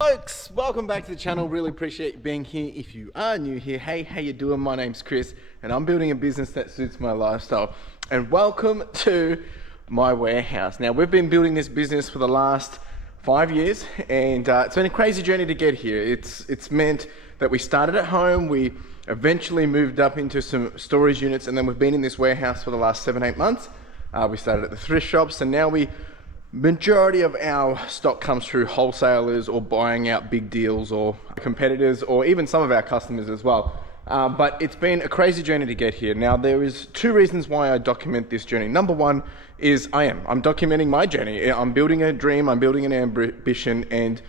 Folks, welcome back to the channel. Really appreciate you being here. If you are new here, hey, how you doing? My name's Chris and I'm building a business that suits my lifestyle. And welcome to my warehouse. Now, we've been building this business for the last 5 years and it's been a crazy journey to get here. It's meant that we started at home, we eventually moved up into some storage units, and then we've been in this warehouse for the last 7-8 months. We started at the thrift shops, and now majority of our stock comes through wholesalers or buying out big deals or competitors or even some of our customers as well. But it's been a crazy journey to get here. Now, there is 2 reasons why I document this journey. Number 1 is I'm documenting my journey. I'm building a dream, I'm building an ambition, and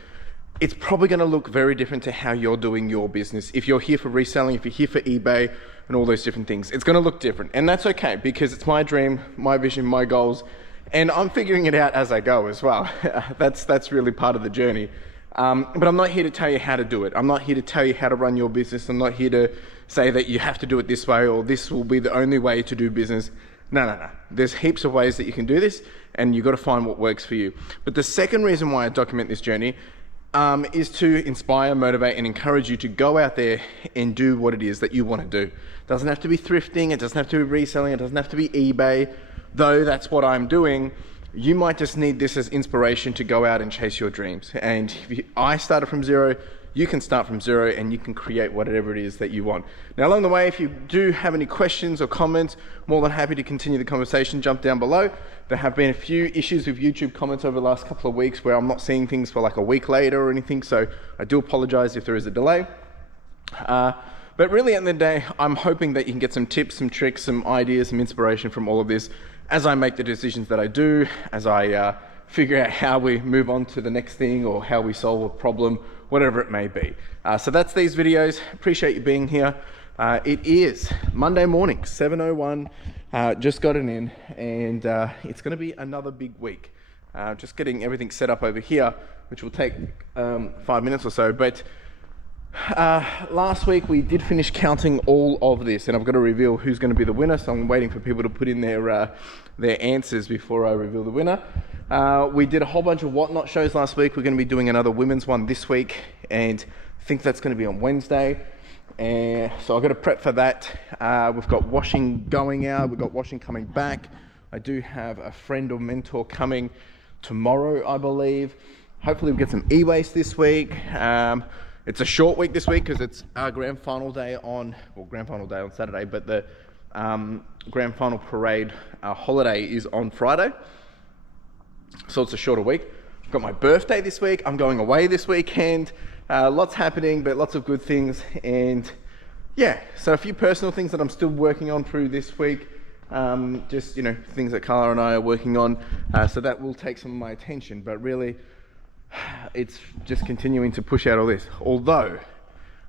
it's probably going to look very different to how you're doing your business. If you're here for reselling, if you're here for eBay and all those different things, it's going to look different. And that's okay, because it's my dream, my vision, my goals. And I'm figuring it out as I go as well. That's really part of the journey. But I'm not here to tell you how to do it. I'm not here to tell you how to run your business. I'm not here to say that you have to do it this way or this will be the only way to do business. No. There's heaps of ways that you can do this, and you've got to find what works for you. But the second reason why I document this journey is to inspire, motivate, and encourage you to go out there and do what it is that you want to do. It doesn't have to be thrifting. It doesn't have to be reselling. It doesn't have to be eBay. Though that's what I'm doing, you might just need this as inspiration to go out and chase your dreams. And I started from zero, you can start from zero, and you can create whatever it is that you want. Now, along the way, if you do have any questions or comments, more than happy to continue the conversation. Jump down below. There have been a few issues with YouTube comments over the last couple of weeks where I'm not seeing things for like a week later or anything, so I do apologize if there is a delay. But really, at the end of the day, I'm hoping that you can get some tips, some tricks, some ideas, some inspiration from all of this as I make the decisions that I do, as I figure out how we move on to the next thing or how we solve a problem, whatever it may be. So that's these videos. Appreciate you being here. It is Monday morning, 7:01. Just got it in, and it's going to be another big week. Just getting everything set up over here, which will take 5 minutes or so. But last week we did finish counting all of this, and I've got to reveal who's going to be the winner, so I'm waiting for people to put in their answers before I reveal the winner. We did a whole bunch of whatnot shows last week. We're going to be doing another women's one this week, and I think that's going to be on Wednesday, and so I've got to prep for that. We've got washing going out, we've got washing coming back. I do have a friend or mentor coming tomorrow, I believe. Hopefully we get some e-waste this week. It's a short week this week because it's our grand final day on Saturday, but the grand final parade holiday is on Friday, so it's a shorter week. I've got my birthday this week. I'm going away this weekend. Lots happening, but lots of good things. And yeah, so a few personal things that I'm still working on through this week. Just, things that Carla and I are working on. So that will take some of my attention, but really, it's just continuing to push out all this. Although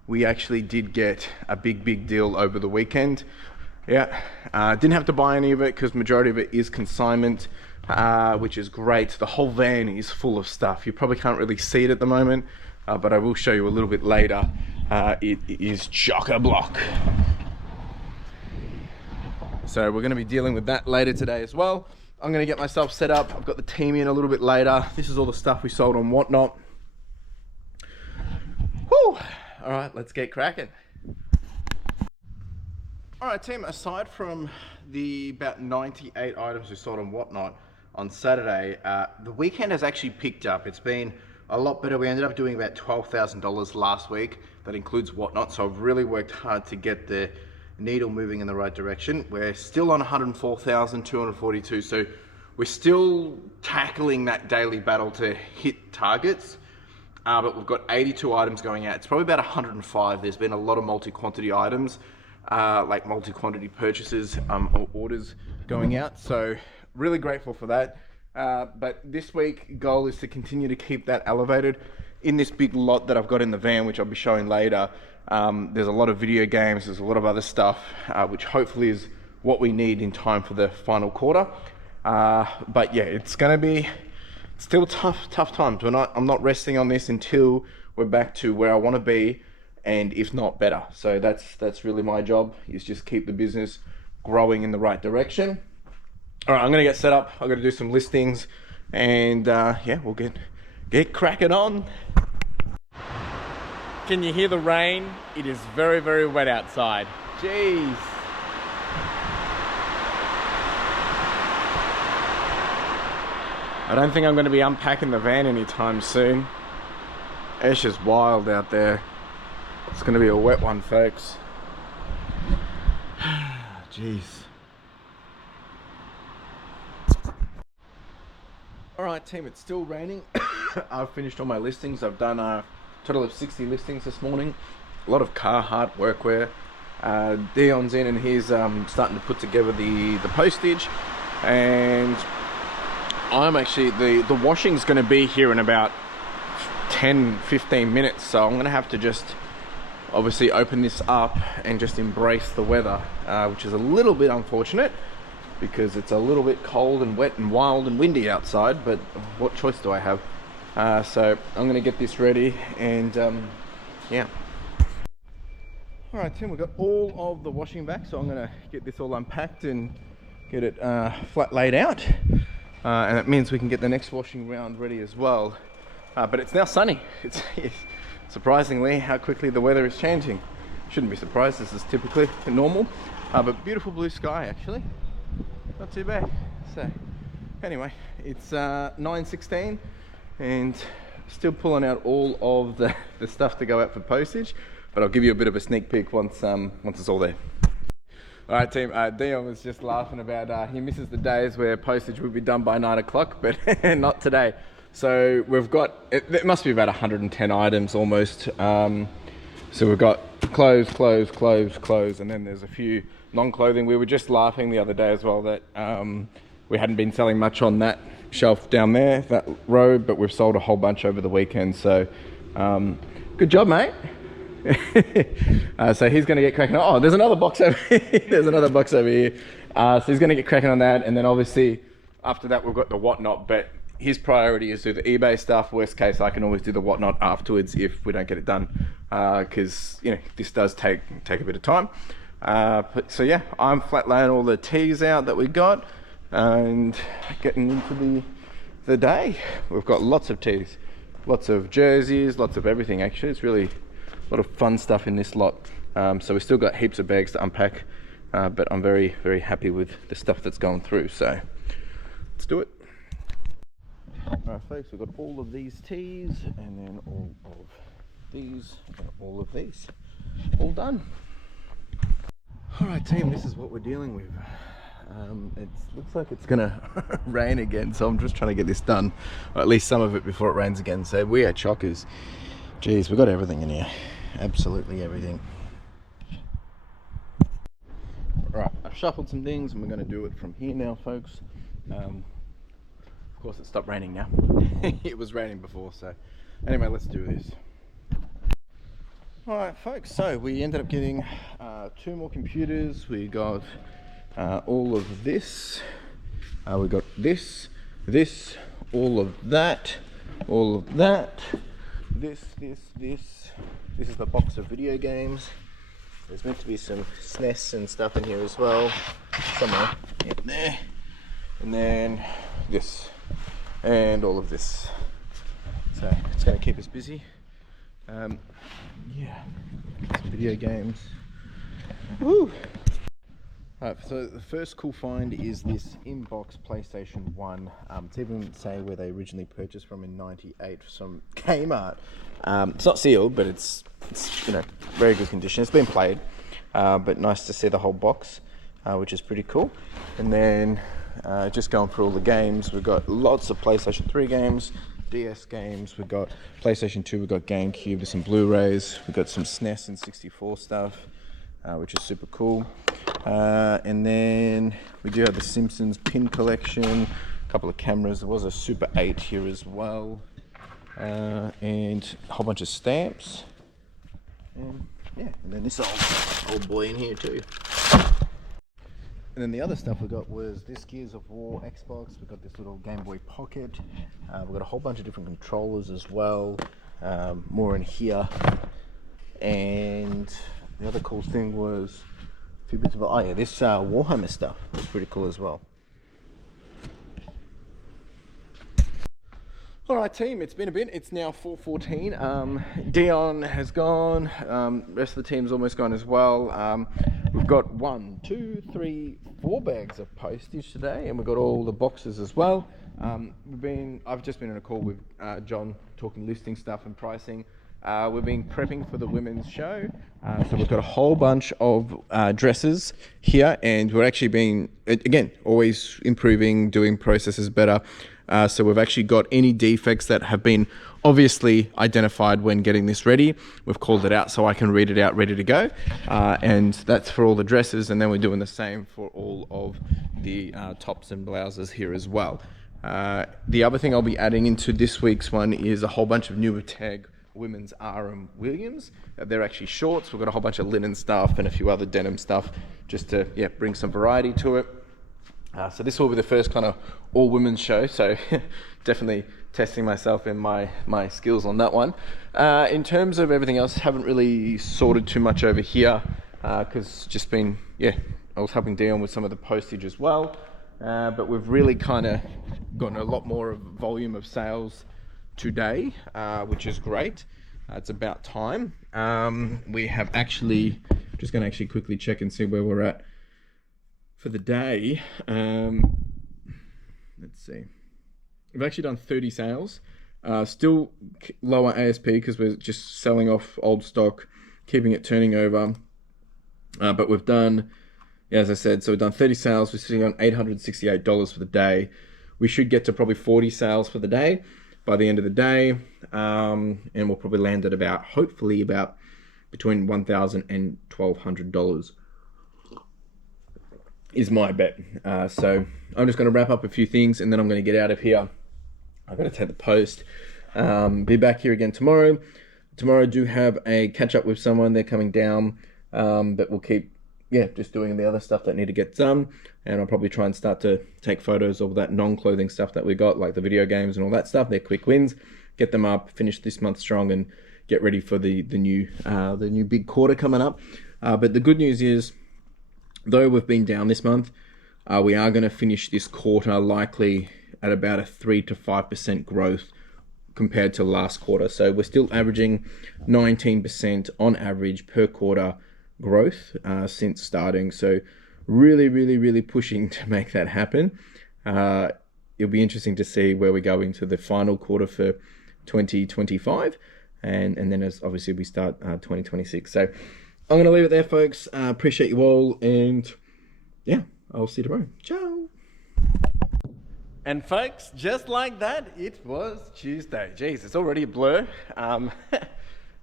we actually did get a big deal over the weekend. Yeah, didn't have to buy any of it because majority of it is consignment, which is great. The whole van is full of stuff. You probably can't really see it at the moment, but I will show you a little bit later. It is chock-a-block. So we're going to be dealing with that later today as well. I'm going to get myself set up. I've got the team in a little bit later. This is all the stuff we sold on Whatnot. Whew. All right, let's get cracking. All right, team, aside from the about 98 items we sold on Whatnot on Saturday, the weekend has actually picked up. It's been a lot better. We ended up doing about $12,000 last week. That includes Whatnot, so I've really worked hard to get the needle moving in the right direction. We're still on 104,242, so we're still tackling that daily battle to hit targets, but we've got 82 items going out. It's probably about 105. There's been a lot of multi-quantity items, like multi-quantity purchases or orders going out, so really grateful for that. But this week goal is to continue to keep that elevated. In this big lot that I've got in the van, which I'll be showing later, there's a lot of video games, there's a lot of other stuff, which hopefully is what we need in time for the final quarter. But yeah, it's gonna be still tough times. I'm not resting on this until we're back to where I want to be, and if not better. So that's really my job, is just keep the business growing in the right direction. All right, I'm gonna get set up. I've got to do some listings, and yeah, we'll get cracking on. Can you hear the rain? It is very, very wet outside. Jeez. I don't think I'm going to be unpacking the van anytime soon. It's just wild out there. It's going to be a wet one, folks. Jeez. Alright team, it's still raining. I've finished all my listings. I've done a total of 60 listings this morning. A lot of Carhartt workwear. Dion's in and he's starting to put together the postage. And I'm actually, the washing's going to be here in about 10-15 minutes. So I'm going to have to just obviously open this up and just embrace the weather, which is a little bit unfortunate because it's a little bit cold and wet and wild and windy outside, but what choice do I have? So I'm going to get this ready and yeah. Alright Tim, we've got all of the washing back, so I'm going to get this all unpacked and get it flat laid out. And that means we can get the next washing round ready as well. But it's now sunny. It's surprisingly how quickly the weather is changing. Shouldn't be surprised, this is typically normal. But beautiful blue sky actually. Not too bad. So anyway, it's 9:16 and still pulling out all of the stuff to go out for postage. But I'll give you a bit of a sneak peek once it's all there. Alright team, Dion was just laughing about he misses the days where postage would be done by 9 o'clock, but not today. So we've got, it must be about 110 items almost. So we've got clothes, and then there's a few non-clothing. We were just laughing the other day as well that we hadn't been selling much on that shelf down there, that row, but we've sold a whole bunch over the weekend. So good job, mate. So he's going to get cracking on. Oh, there's another box over here. There's another box over here. So he's going to get cracking on that, and then obviously after that we've got the whatnot, but his priority is to do the eBay stuff. Worst case, I can always do the whatnot afterwards if we don't get it done, because you know this does take a bit of time. So yeah, I'm flat laying all the tees out that we got and getting into the day. We've got lots of tees, lots of jerseys, lots of everything actually. It's really a lot of fun stuff in this lot. So we've still got heaps of bags to unpack, but I'm very, very happy with the stuff that's going through. So let's do it. Alright folks, we've got all of these tees and then all of these and all of these. All done. Alright team, this is what we're dealing with. It looks like it's gonna rain again, so I'm just trying to get this done, or at least some of it before it rains again. So we are chockers. Jeez, we've got everything in here. Absolutely everything. Right, I've shuffled some things and we're going to do it from here now, folks. Of course it stopped raining now. It was raining before, so anyway, let's do this. Alright folks, so we ended up getting 2 more computers. We got all of this, we got this, all of that, this. This is the box of video games. There's meant to be some SNES and stuff in here as well, somewhere in there. And then this, and all of this. So it's going to keep us busy. Yeah, some video games. Woo! Alright, so the first cool find is this inbox PlayStation 1. It's even saying where they originally purchased from in '98 from Kmart. It's not sealed, but it's you know, very good condition. It's been played, but nice to see the whole box, which is pretty cool. And then just going through all the games, we've got lots of PlayStation 3 games, DS games, we've got PlayStation 2, we've got GameCube, there's some Blu-rays, we've got some SNES and 64 stuff, which is super cool. And then we do have the Simpsons pin collection, a couple of cameras. There was a Super 8 here as well, and a whole bunch of stamps. And yeah, and then this old boy in here too. And then the other stuff we got was this Gears of War Xbox. We got this little Game Boy Pocket. We got a whole bunch of different controllers as well. More in here. And the other cool thing was a few bits of this Warhammer stuff was pretty cool as well. All right, team, it's been a bit. It's now 4:14. Dion has gone. Rest of the team's almost gone as well. We've got 1, 2, 3, 4 bags of postage today, and we've got all the boxes as well. I've just been on a call with John talking listing stuff and pricing. We've been prepping for the women's show, so we've got a whole bunch of dresses here, and we're actually being, again, always improving, doing processes better. So we've actually got any defects that have been obviously identified when getting this ready. We've called it out so I can read it out ready to go. And that's for all the dresses, and then we're doing the same for all of the tops and blouses here as well. The other thing I'll be adding into this week's one is a whole bunch of newer tag women's R&M Williams. They're actually shorts. We've got a whole bunch of linen stuff and a few other denim stuff just to bring some variety to it. So this will be the first kind of all women's show, so definitely testing myself in my skills on that one. In terms of everything else, haven't really sorted too much over here because just been, I was helping Dion with some of the postage as well. But we've really kind of gotten a lot more of volume of sales today, which is great. It's about time. We have actually, just going to actually quickly check and see where we're at for the day. Let's see. We've actually done 30 sales. Still lower ASP because we're just selling off old stock, keeping it turning over. But we've done, as I said, so we've done 30 sales. We're sitting on $868 for the day. We should get to probably 40 sales for the day by the end of the day. And we'll probably land at about, hopefully about between $1,000 and $1,200 is my bet. So I'm just going to wrap up a few things and then I'm going to get out of here. I've got to take the post. Be back here again tomorrow. Tomorrow I do have a catch up with someone. They're coming down, but we'll keep just doing the other stuff that need to get done. And I'll probably try and start to take photos of that non-clothing stuff that we got, like the video games and all that stuff. They're quick wins. Get them up, finish this month strong, and get ready for the new big quarter coming up. But the good news is, though we've been down this month, we are going to finish this quarter likely at about a 3 to 5% growth compared to last quarter. So we're still averaging 19% on average per quarter growth since starting. So really pushing to make that happen. It'll be interesting to see where we go into the final quarter for 2025, and then as obviously we start 2026. So I'm going to leave it there, folks. Appreciate you all, and I'll see you tomorrow. Ciao. And folks, just like that, it was Tuesday. Jeez, it's already a blur.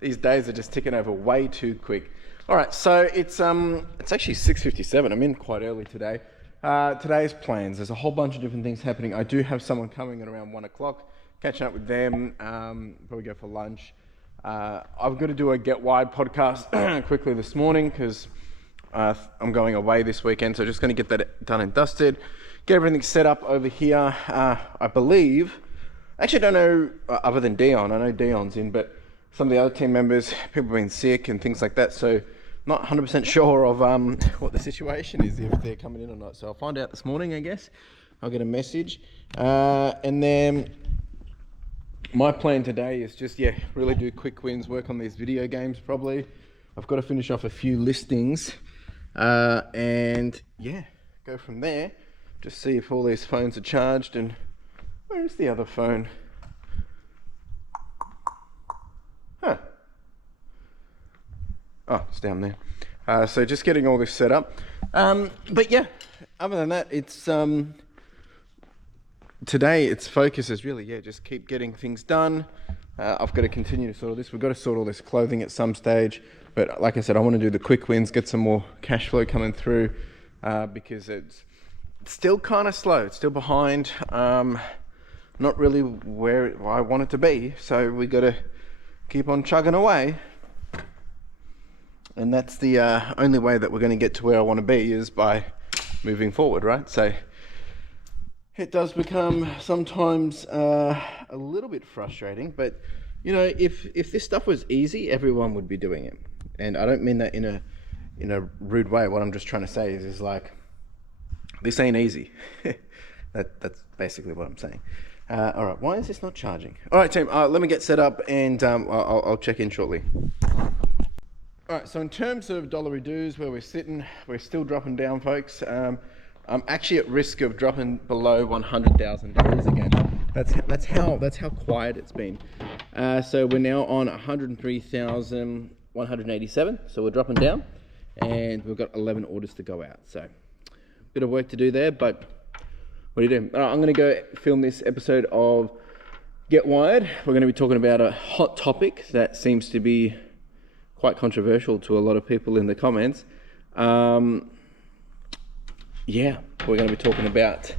These days are just ticking over way too quick. All right, so it's actually 6:57. I'm in quite early today. Today's plans, there's a whole bunch of different things happening. I do have someone coming at around 1 o'clock, catching up with them, probably go for lunch. I've got to do a Get Wide podcast quickly this morning because I'm going away this weekend, so just going to get that done and dusted, get everything set up over here. I believe, actually don't know, other than Dion, I know Dion's in, but some of the other team members, people have been sick and things like that, so not 100% sure of what the situation is, if they're coming in or not. So I'll find out this morning, I guess. I'll get a message. And then my plan today is just, really do quick wins, work on these video games probably. I've got to finish off a few listings. And go from there. Just see if all these phones are charged. And where is the other phone? Huh. Oh, it's down there. So just getting all this set up. But other than that, it's today its focus is really just keep getting things done. I've got to continue to sort all this. We've got to sort all this clothing at some stage. But like I said, I want to do the quick wins, get some more cash flow coming through because it's still kind of slow. It's still behind. Not really where I want it to be. So we got to keep on chugging away. And that's the only way that we're going to get to where I want to be is by moving forward, right? So it does become sometimes a little bit frustrating, but if this stuff was easy, everyone would be doing it. And I don't mean that in a rude way. What I'm just trying to say is like, this ain't easy. That's basically what I'm saying. All right, why is this not charging? All right, team, let me get set up and I'll check in shortly. All right, so in terms of dollar dues, where we're sitting, we're still dropping down, folks. I'm actually at risk of dropping below $100,000 again. That's how quiet it's been. So we're now on 103,187. So we're dropping down, and we've got 11 orders to go out. So bit of work to do there, but what do you do? All right, I'm going to go film this episode of Get Wired. We're going to be talking about a hot topic that seems to be quite controversial to a lot of people in the comments. Yeah, we're going to be talking about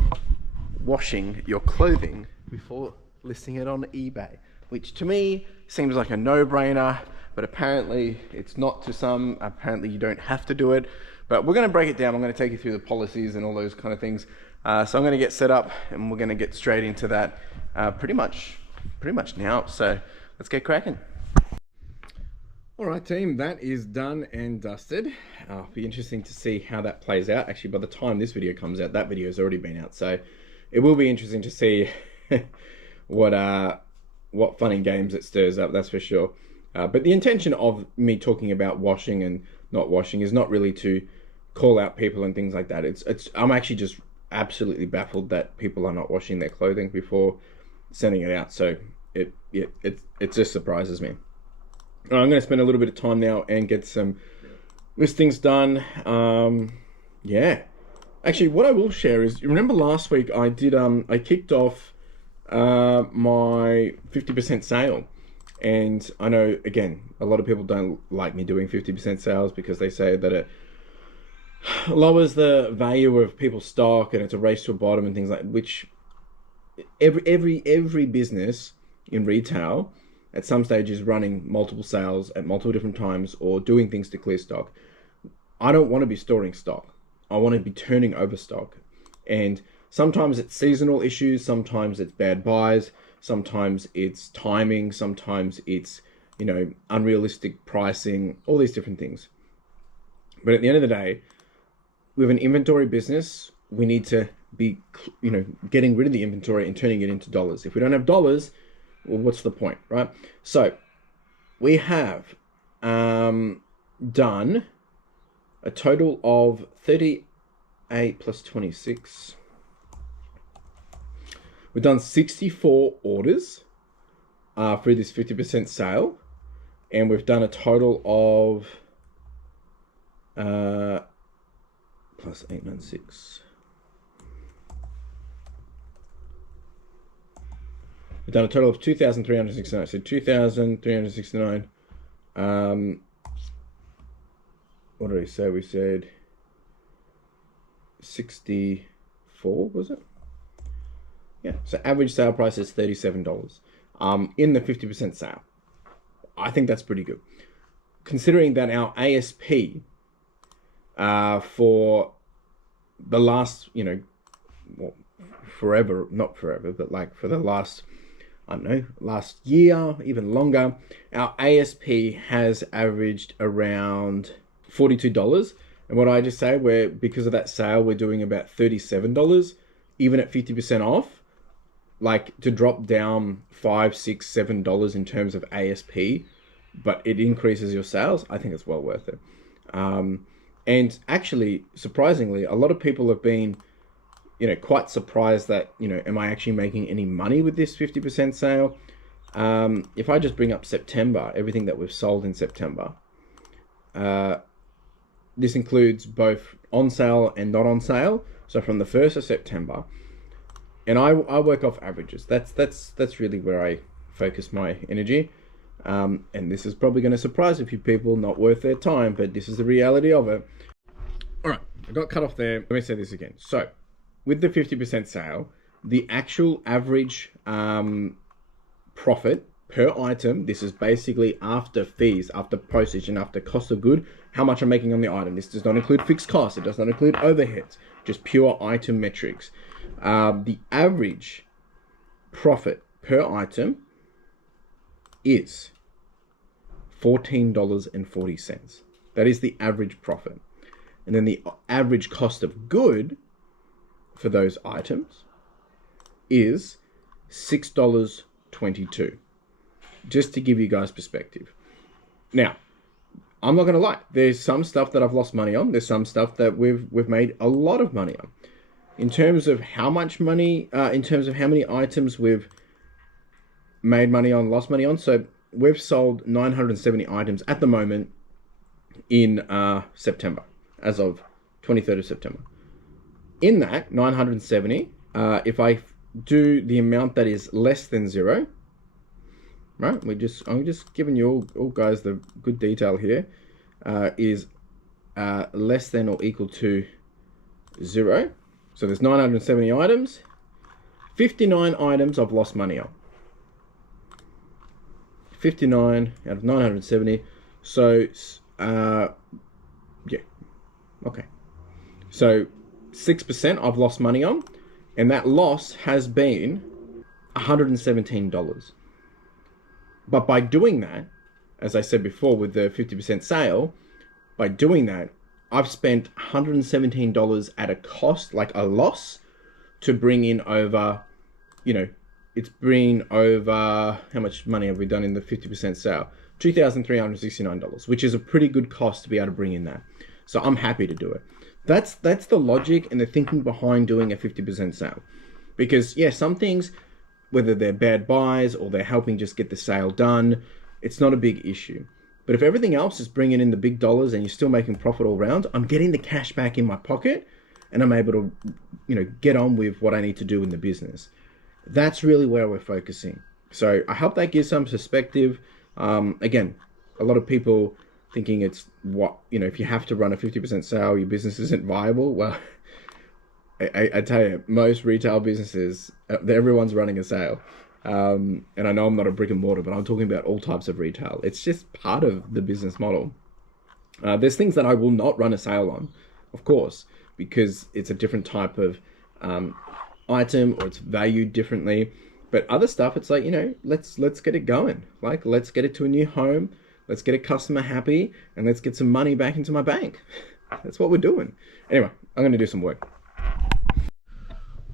washing your clothing before listing it on eBay, which to me seems like a no-brainer, but apparently it's not to some. Apparently you don't have to do it, but we're going to break it down. I'm going to take you through the policies and all those kind of things. So I'm going to get set up and we're going to get straight into that pretty much now. So let's get cracking. All right, team, that is done and dusted. It'll be interesting to see how that plays out. Actually, by the time this video comes out, that video has already been out. So it will be interesting to see what fun and games it stirs up, that's for sure. But the intention of me talking about washing and not washing is not really to call out people and things like that. I'm actually just absolutely baffled that people are not washing their clothing before sending it out. So it just surprises me. I'm going to spend a little bit of time now and get some listings done. Yeah. Actually, what I will share is, you remember last week I did I kicked off my 50% sale, and I know, again, a lot of people don't like me doing 50% sales because they say that it lowers the value of people's stock and it's a race to a bottom and things like, which every business in retail at some stage is running multiple sales at multiple different times or doing things to clear stock. I don't want to be storing stock. I want to be turning over stock. And sometimes it's seasonal issues, sometimes it's bad buys, sometimes it's timing, sometimes it's, unrealistic pricing, all these different things. But at the end of the day, with an inventory business, we need to be, getting rid of the inventory and turning it into dollars. If we don't have dollars, well, what's the point, right? So we have done a total of 38 plus 26. We've done 64 orders through this 50% sale, and we've done a total of plus 896. We've done a total of 2,369. So 2,369. What did we say? We said 64, was it? Yeah. So average sale price is $37 in the 50% sale. I think that's pretty good, considering that our ASP for the last, forever, not forever, but like for the last, last year, even longer, our ASP has averaged around $42. And what I just say, because of that sale, we're doing about $37, even at 50% off. Like, to drop down $5, $6, $7 in terms of ASP, but it increases your sales, I think it's well worth it. And actually, surprisingly, a lot of people have been, quite surprised that, am I actually making any money with this 50% sale? If I just bring up September, everything that we've sold in September, this includes both on sale and not on sale. So from the 1st of September, and I work off averages. That's really where I focus my energy. And this is probably going to surprise a few people, not worth their time, but this is the reality of it. All right, I got cut off there. Let me say this again. So with the 50% sale, the actual average profit per item, this is basically after fees, after postage, and after cost of good, how much I'm making on the item. This does not include fixed costs. It does not include overheads, just pure item metrics. The average profit per item is $14.40. That is the average profit. And then the average cost of good for those items is $6.22. Just to give you guys perspective. Now, I'm not going to lie. There's some stuff that I've lost money on. There's some stuff that we've made a lot of money on. In terms of how much money, in terms of how many items we've made money on, lost money on. So we've sold 970 items at the moment in September, as of 23rd of September. In that 970, if I do the amount that is less than zero, right? I'm just giving you all guys the good detail here, is less than or equal to zero. So there's 970 items, 59 items I've lost money on. 59 out of 970. So, yeah, okay. So 6% I've lost money on, and that loss has been $117. But by doing that, as I said before with the 50% sale, by doing that, I've spent $117 at a cost, like a loss, to bring in over, it's bring over, how much money have we done in the 50% sale? $2,369, which is a pretty good cost to be able to bring in that. So I'm happy to do it. That's the logic and the thinking behind doing a 50% sale. Because yeah, some things, whether they're bad buys or they're helping just get the sale done, it's not a big issue. But if everything else is bringing in the big dollars and you're still making profit all round, I'm getting the cash back in my pocket and I'm able to, get on with what I need to do in the business. That's really where we're focusing. So I hope that gives some perspective. Again, a lot of people thinking it's if you have to run a 50% sale, your business isn't viable. Well, I tell you, most retail businesses, everyone's running a sale. And I know I'm not a brick and mortar, but I'm talking about all types of retail. It's just part of the business model. There's things that I will not run a sale on, of course, because it's a different type of item or it's valued differently. But other stuff, it's like, let's get it going. Like, let's get it to a new home. Let's get a customer happy and let's get some money back into my bank. That's what we're doing. Anyway, I'm going to do some work.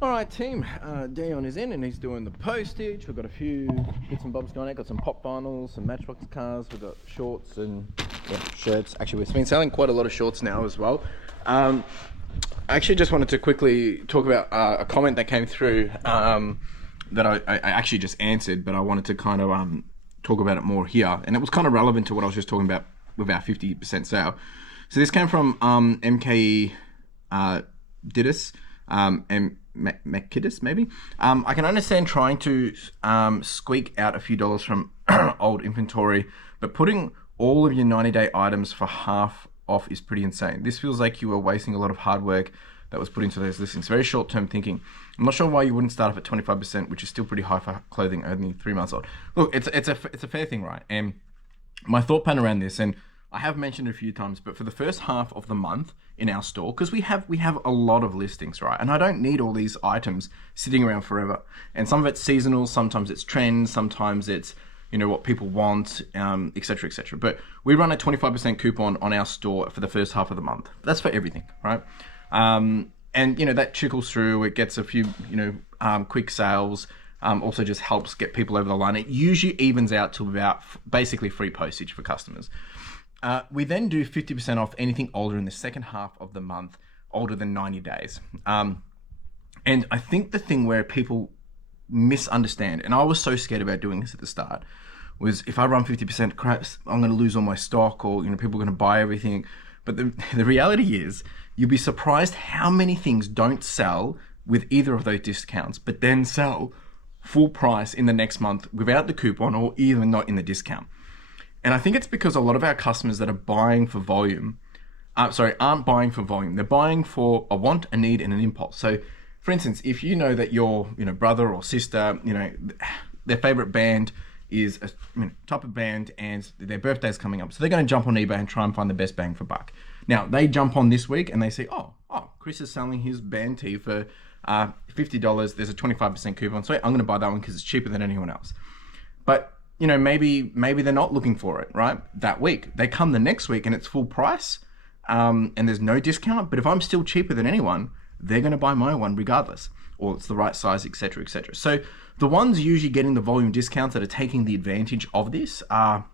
All right, team, Dion is in and he's doing the postage. We've got a few bits and bobs going on. Got some pop vinyls, some Matchbox cars. We've got shorts and shirts. Actually, we've been selling quite a lot of shorts now as well. I actually just wanted to quickly talk about a comment that came through that I actually just answered, but I wanted to kind of talk about it more here. And it was kind of relevant to what I was just talking about with our 50% sale. So this came from MKE Didis, and Mekidis maybe. I can understand trying to squeak out a few dollars from old inventory, but putting all of your 90-day items for half off is pretty insane. This feels like you are wasting a lot of hard work that was put into those listings. Very short-term thinking. I'm not sure why you wouldn't start off at 25%, which is still pretty high for clothing only 3 months old. Look, it's a fair thing, right? And my thought pattern around this, and I have mentioned it a few times, but for the first half of the month in our store, because we have a lot of listings, right? And I don't need all these items sitting around forever. And some of it's seasonal, sometimes it's trends, sometimes it's what people want, etc., etc. But we run a 25% coupon on our store for the first half of the month. That's for everything, right? And that trickles through. It gets a few quick sales. Also just helps get people over the line. It usually evens out to about basically free postage for customers. We then do 50% off anything older in the second half of the month, older than 90 days. And I think the thing where people misunderstand, and I was so scared about doing this at the start, was if I run 50%, crap, I'm going to lose all my stock, or people are going to buy everything. But the reality is, you'll be surprised how many things don't sell with either of those discounts, but then sell full price in the next month without the coupon or even not in the discount. And I think it's because a lot of our customers that are buying for volume, aren't buying for volume. They're buying for a want, a need, and an impulse. So, for instance, if you know that your brother or sister, their favorite band is a type of band and their birthday's coming up, so they're going to jump on eBay and try and find the best bang for buck. Now, they jump on this week and they say, oh, Chris is selling his band tee for $50. There's a 25% coupon, so I'm going to buy that one because it's cheaper than anyone else. But maybe they're not looking for it, right? That week. They come the next week and it's full price, and there's no discount. But if I'm still cheaper than anyone, they're going to buy my one regardless, or it's the right size, etc., etc. So the ones usually getting the volume discounts that are taking the advantage of this are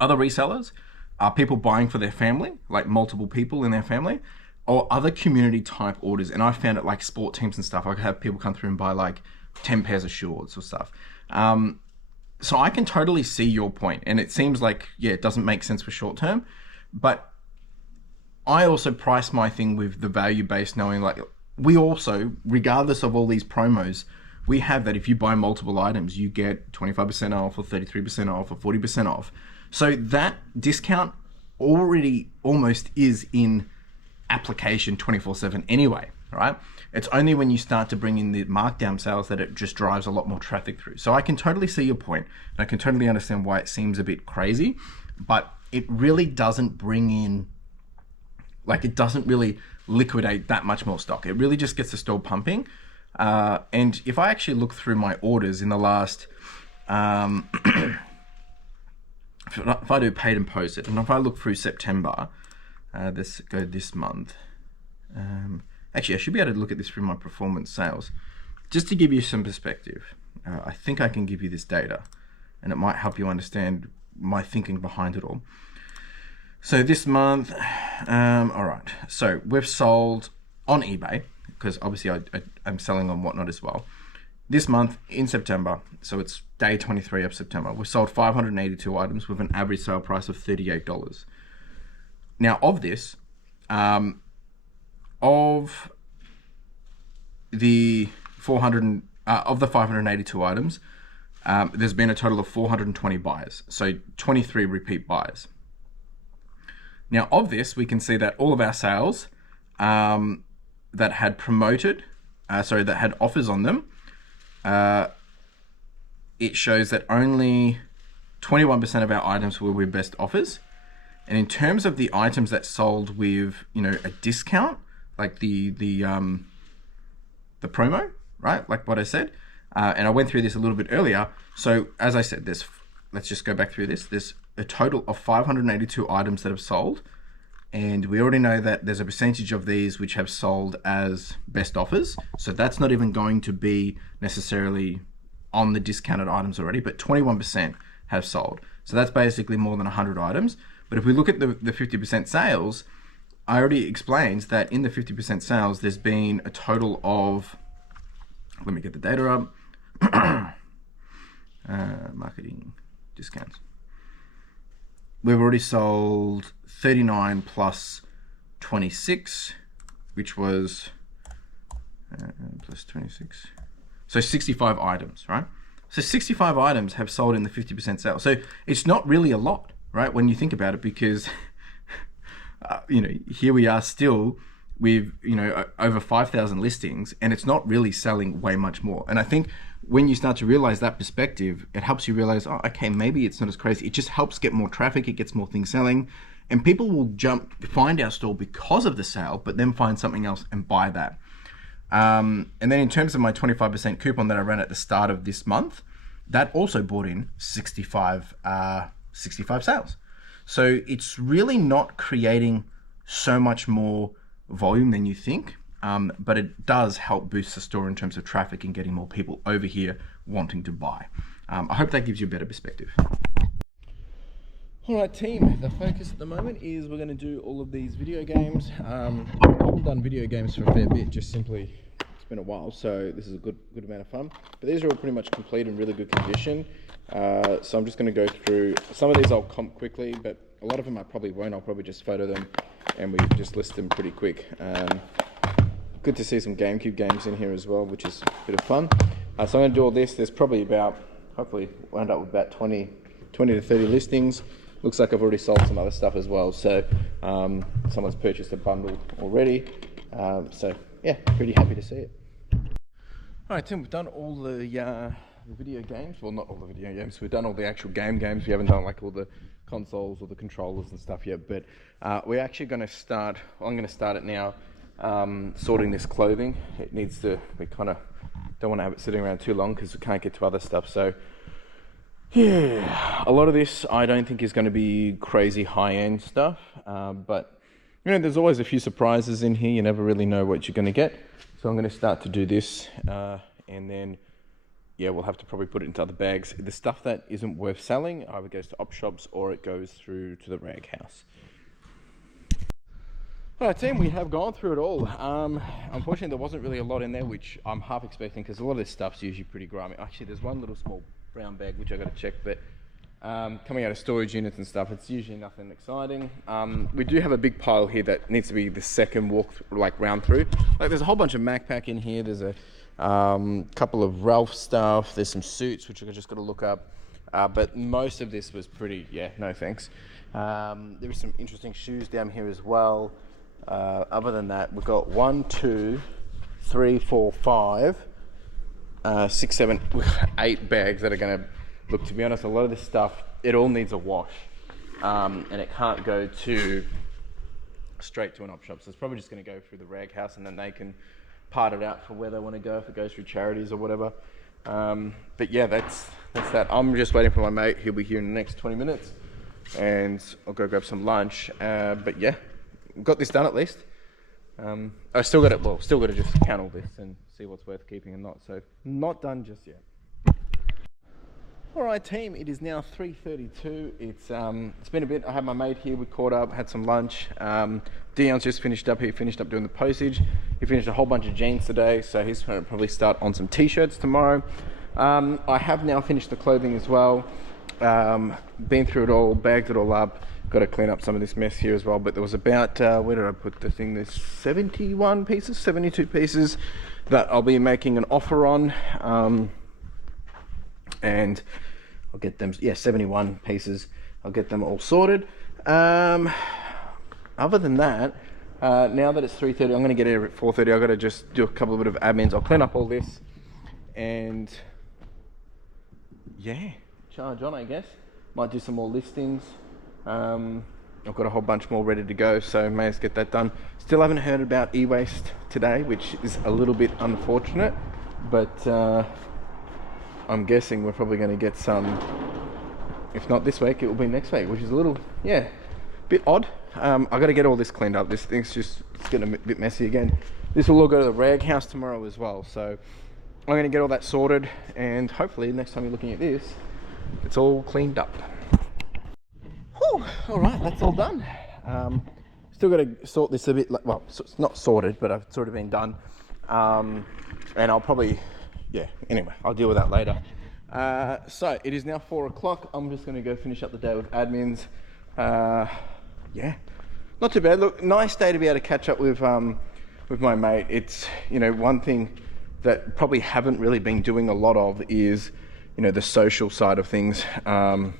other resellers, are people buying for their family, like multiple people in their family, or other community type orders. And I found it like sport teams and stuff. I have people come through and buy like 10 pairs of shorts or stuff. So I can totally see your point, and it seems like, yeah, it doesn't make sense for short term, but I also price my thing with the value base, knowing like we also, regardless of all these promos, we have that if you buy multiple items, you get 25% off or 33% off or 40% off. So that discount already almost is in application 24/7 anyway, right? It's only when you start to bring in the markdown sales that it just drives a lot more traffic through. So I can totally see your point, and I can totally understand why it seems a bit crazy, but it really doesn't bring in, like, it doesn't really liquidate that much more stock. It really just gets the store pumping. And if I actually look through my orders in the last, if I do paid and posted, and if I look through September, let's go this month. Actually, I should be able to look at this through my performance sales. Just to give you some perspective, I think I can give you this data, and it might help you understand my thinking behind it all. So this month, all right, so we've sold on eBay, because obviously I'm selling on Whatnot as well. This month in September, so it's day 23 of September, we sold 582 items with an average sale price of $38. Now of this, of the 582 items, there's been a total of 420 buyers, so 23 repeat buyers. Now of this, we can see that all of our sales that had promoted, that had offers on them, it shows that only 21% of our items were with best offers. And in terms of the items that sold with, a discount, like the promo, right? Like what I said, and I went through this a little bit earlier. So as I said, let's just go back through this. There's a total of 582 items that have sold, and we already know that there's a percentage of these which have sold as best offers. So that's not even going to be necessarily on the discounted items already, but 21% have sold. So that's basically more than 100 items. But if we look at the 50% sales, I already explained that in the 50% sales, there's been a total of, let me get the data up, marketing discounts. We've already sold 39 plus 26, which was plus 26. So 65 items, right? So 65 items have sold in the 50% sale. So it's not really a lot, right? When you think about it, because here we are still with, over 5,000 listings, and it's not really selling way much more. And I think when you start to realize that perspective, it helps you realize, oh, okay, maybe it's not as crazy. It just helps get more traffic. It gets more things selling, and people will find our store because of the sale, but then find something else and buy that. And then in terms of my 25% coupon that I ran at the start of this month, that also brought in 65 sales. So it's really not creating so much more volume than you think, but it does help boost the store in terms of traffic and getting more people over here wanting to buy. I hope that gives you a better perspective. All right, team, the focus at the moment is we're going to do all of these video games. I haven't done video games for a fair bit, just simply it's been a while, so this is a good amount of fun. But these are all pretty much complete in really good condition. So I'm just going to go through some of these. I'll comp quickly, but a lot of them I probably won't. I'll probably just photo them and we just list them pretty quick. Good to see some GameCube games in here as well, which is a bit of fun. So I'm going to do all this. There's probably hopefully we'll end up with about 20 to 30 listings. Looks like I've already sold some other stuff as well. So someone's purchased a bundle already. So yeah, pretty happy to see it. All right, Tim, we've done all the video games. Well, not all the video games. We've done all the actual games. We haven't done like all the consoles or the controllers and stuff yet. But we're actually going to start. I'm going to start it now. Sorting this clothing. It needs to. We kind of don't want to have it sitting around too long because we can't get to other stuff. So yeah, a lot of this I don't think is going to be crazy high-end stuff. But there's always a few surprises in here. You never really know what you're going to get. So I'm going to start to do this, and then yeah, we'll have to probably put it into other bags. The stuff that isn't worth selling either goes to op shops or it goes through to the rag house. All right, team, we have gone through it all. Unfortunately, there wasn't really a lot in there, which I'm half expecting because a lot of this stuff's usually pretty grimy. Actually, there's one little small brown bag which I got to check, but coming out of storage units and stuff, it's usually nothing exciting. We do have a big pile here that needs to be the second round through. Like, there's a whole bunch of MacPack in here. There's a couple of Ralph stuff. There's some suits which I just got to look up. But most of this was pretty, yeah, no thanks. There is some interesting shoes down here as well. Other than that, we've got 1, 2, 3, 4, 5, 6, 7, 8 bags that are going to look. To be honest, a lot of this stuff, it all needs a wash, and it can't go straight to an op shop. So it's probably just going to go through the rag house, and then they can part it out for where they want to go, if it goes through charities or whatever. But yeah, that's that. I'm just waiting for my mate. He'll be here in the next 20 minutes, and I'll go grab some lunch. But yeah, got this done at least. I still got to just count all this and see what's worth keeping and not. So not done just yet. All right, team, it is now 3:32. It's been a bit. I had my mate here. We caught up, had some lunch. Dion's just finished up. He finished up doing the postage. He finished a whole bunch of jeans today, so he's going to probably start on some t-shirts tomorrow. I have now finished the clothing as well. Been through it all, bagged it all up. Got to clean up some of this mess here as well. But there was about, where did I put the thing? There's 71 pieces, 72 pieces that I'll be making an offer on. And I'll get them, yeah, 71 pieces. I'll get them all sorted. Other than that, now that it's 3:30, I'm going to get here at 4:30. I've got to just do a couple of bit of admins. I'll clean up all this and yeah, charge on, I guess. Might do some more listings. I've got a whole bunch more ready to go, so may as well get that done. Still haven't heard about e-waste today, which is a little bit unfortunate, but I'm guessing we're probably going to get some. If not this week, it will be next week, which is a little, yeah, bit odd. I got to get all this cleaned up. This thing's it's getting a bit messy again. This will all go to the rag house tomorrow as well, so I'm going to get all that sorted, and hopefully next time you're looking at this, it's all cleaned up. Whew, all right, that's all done. Still got to sort this a bit. Well, it's not sorted, but I've sort of been done, and I'll probably. Yeah, anyway, I'll deal with that later. So it is now 4 o'clock. I'm just going to go finish up the day with admins. Yeah, not too bad. Look, nice day to be able to catch up with my mate. It's, you know, one thing that probably haven't really been doing a lot of is, you know, the social side of things. And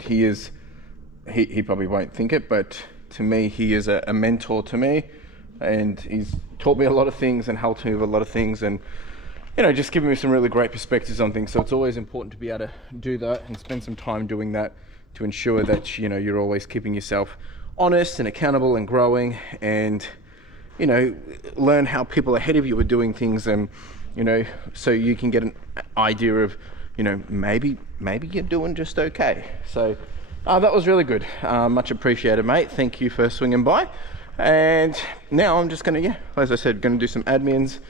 he probably won't think it, but to me, he is a mentor to me, and he's taught me a lot of things and helped me with a lot of things, and you know, just giving me some really great perspectives on things. So it's always important to be able to do that and spend some time doing that to ensure that, you know, you're always keeping yourself honest and accountable and growing, and, you know, learn how people ahead of you are doing things, and, you know, so you can get an idea of, you know, maybe you're doing just okay. So that was really good. Much appreciated, mate. Thank you for swinging by. And now I'm just going to, yeah, as I said, going to do some admins.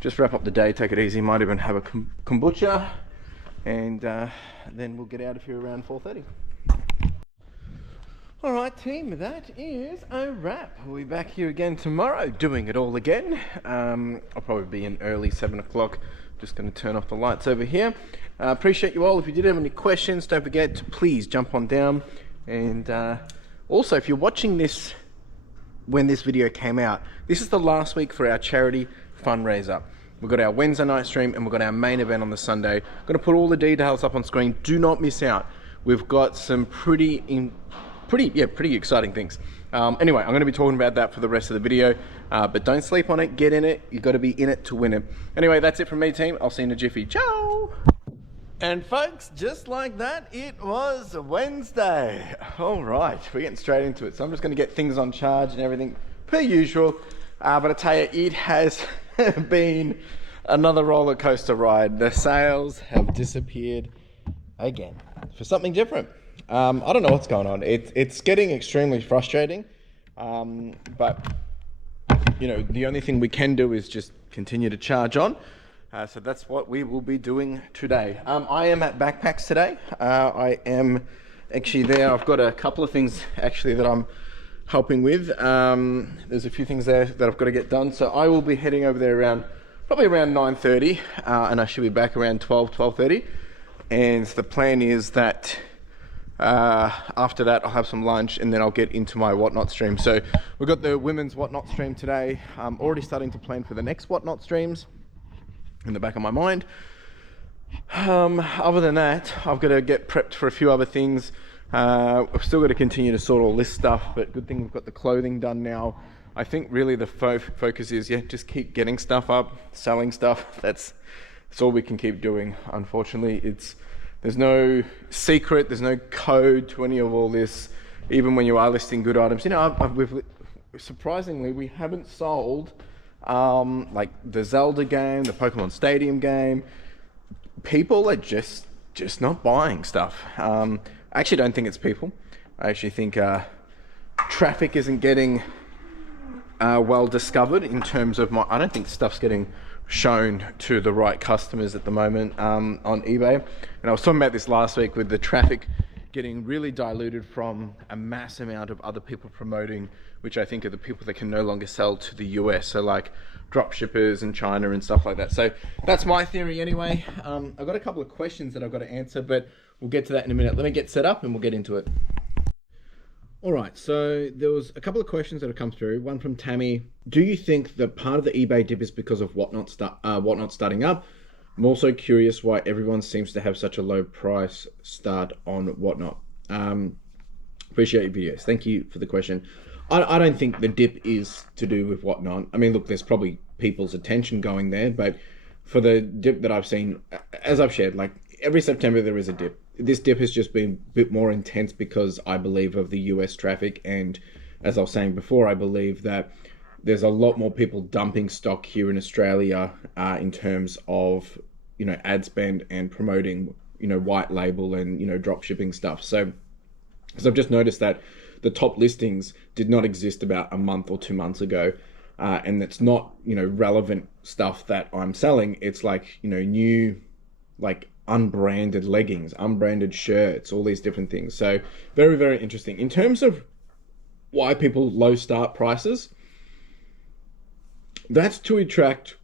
Just wrap up the day, take it easy, might even have a kombucha, and then we'll get out of here around 4:30. All right, team, that is a wrap. We'll be back here again tomorrow, doing it all again. I'll probably be in early 7 o'clock. Just going to turn off the lights over here. Appreciate you all. If you did have any questions, don't forget to please jump on down. And also, if you're watching this when this video came out, this is the last week for our charity fundraiser. We've got our Wednesday night stream and we've got our main event on the Sunday. I'm going to put all the details up on screen. Do not miss out. We've got some pretty exciting things. Anyway, I'm going to be talking about that for the rest of the video, but don't sleep on it. Get in it. You've got to be in it to win it. Anyway, that's it from me, team. I'll see you in a jiffy. Ciao. And folks, just like that, it was Wednesday. All right, we're getting straight into it. So I'm just going to get things on charge and everything per usual. But I tell you, it has been another roller coaster ride. The sales have disappeared again for something different. I don't know what's going on. It's getting extremely frustrating. But you know, the only thing we can do is just continue to charge on. So that's what we will be doing today. I am at Backpacks today. I am actually there. I've got a couple of things actually that I'm helping with. There's a few things there that I've got to get done. So I will be heading over there probably around 9:30, and I should be back around 12:30. And the plan is that after that I'll have some lunch and then I'll get into my Whatnot stream. So we've got the women's Whatnot stream today. I'm already starting to plan for the next Whatnot streams in the back of my mind. Other than that, I've got to get prepped for a few other things. I've still got to continue to sort all this stuff, but good thing we've got the clothing done now. I think really the focus is, just keep getting stuff up, selling stuff. That's all we can keep doing. Unfortunately, there's no secret, there's no code to any of all this. Even when you are listing good items, surprisingly, we haven't sold like the Zelda game, the Pokemon Stadium game. People are just not buying stuff. I actually don't think it's people. I actually think traffic isn't getting well discovered in terms of I don't think stuff's getting shown to the right customers at the moment on eBay. And I was talking about this last week with the traffic getting really diluted from a mass amount of other people promoting, which I think are the people that can no longer sell to the US. So like drop shippers in China and stuff like that. So that's my theory anyway. I've got a couple of questions that I've got to answer, but we'll get to that in a minute. Let me get set up and we'll get into it. All right, so there was a couple of questions that have come through. One from Tammy. Do you think that part of the eBay dip is because of Whatnot starting up? I'm also curious why everyone seems to have such a low price start on Whatnot. Appreciate your videos. Thank you for the question. I don't think the dip is to do with Whatnot. I mean, look, there's probably people's attention going there, but for the dip that I've seen, as I've shared, like every September there is a dip. This dip has just been a bit more intense because I believe of the US traffic, and as I was saying before, I believe that there's a lot more people dumping stock here in Australia in terms of ad spend and promoting white label and drop shipping stuff. So because I've just noticed that the top listings did not exist about a month or 2 months ago, and it's not relevant stuff that I'm selling. It's like new like unbranded leggings, unbranded shirts, all these different things. So very, very interesting. In terms of why people low start prices, that's to attract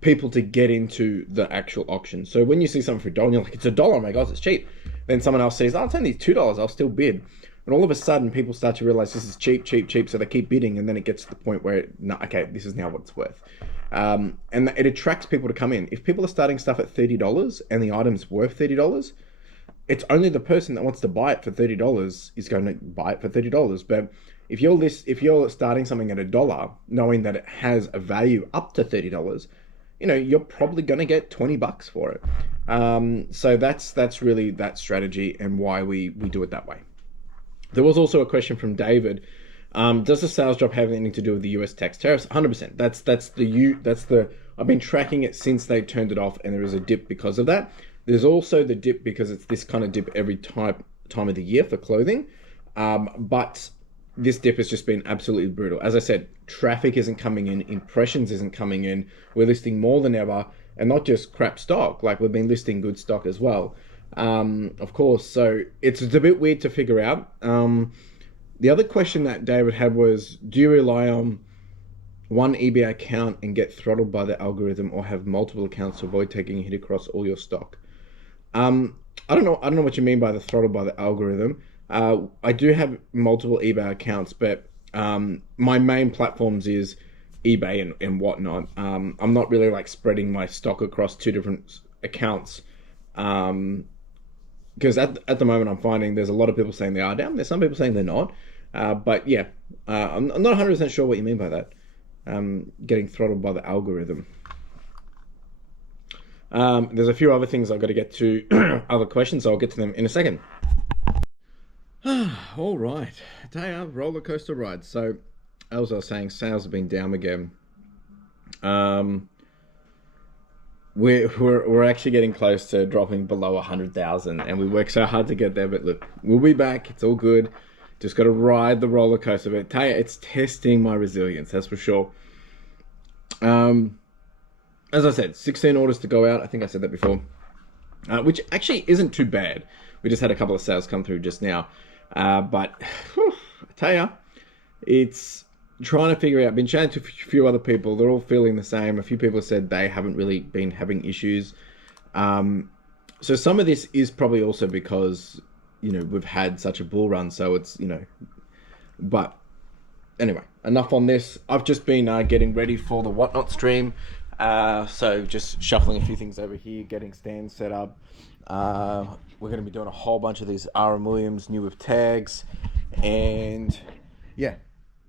people to get into the actual auction. So when you see something for $1, you're like, it's $1, oh my God, it's cheap. Then someone else says, oh, it's only $2, I'll still bid. And all of a sudden people start to realize this is cheap, cheap, cheap. So they keep bidding, and then it gets to the point where, no, okay, this is now what it's worth. And it attracts people to come in. If people are starting stuff at $30 and the item's worth $30, it's only the person that wants to buy it for $30 is going to buy it for $30. But if you're starting something at $1, knowing that it has a value up to $30, you're probably going to get $20 for it. So that's really that strategy and why we do it that way. There was also a question from David. Does the sales drop have anything to do with the US tax tariffs? 100%. That's I've been tracking it since they turned it off, and there is a dip because of that. There's also the dip because it's this kind of dip every time of the year for clothing. But this dip has just been absolutely brutal. As I said, traffic isn't coming in, impressions isn't coming in. We're listing more than ever, and not just crap stock. Like, we've been listing good stock as well. Of course, so it's a bit weird to figure out. The other question that David had was, do you rely on one eBay account and get throttled by the algorithm, or have multiple accounts to avoid taking a hit across all your stock? I don't know what you mean by the throttled by the algorithm. I do have multiple eBay accounts, but my main platforms is eBay and Whatnot. I'm not really like spreading my stock across 2 different accounts. Because at the moment I'm finding there's a lot of people saying they are down. There's some people saying they're not. But yeah, I'm not 100% sure what you mean by that. Getting throttled by the algorithm. There's a few other things I've got to get to, other questions, so I'll get to them in a second. All right, day of roller coaster ride. So, as I was saying, sales have been down again. We're actually getting close to dropping below 100,000, and we worked so hard to get there. But look, we'll be back. It's all good. Just got to ride the roller coaster. But tell you, it's testing my resilience. That's for sure. as I said, 16 orders to go out. I think I said that before, which actually isn't too bad. We just had a couple of sales come through just now. But whew, I tell you, it's trying to figure out. Been chatting to a few other people. They're all feeling the same. A few people have said they haven't really been having issues. So some of this is probably also because, you know, we've had such a bull run. So it's, you know, but anyway, enough on this. I've just been getting ready for the Whatnot stream. So just shuffling a few things over here, getting stands set up. We're going to be doing a whole bunch of these R.M. Williams new with tags, and yeah,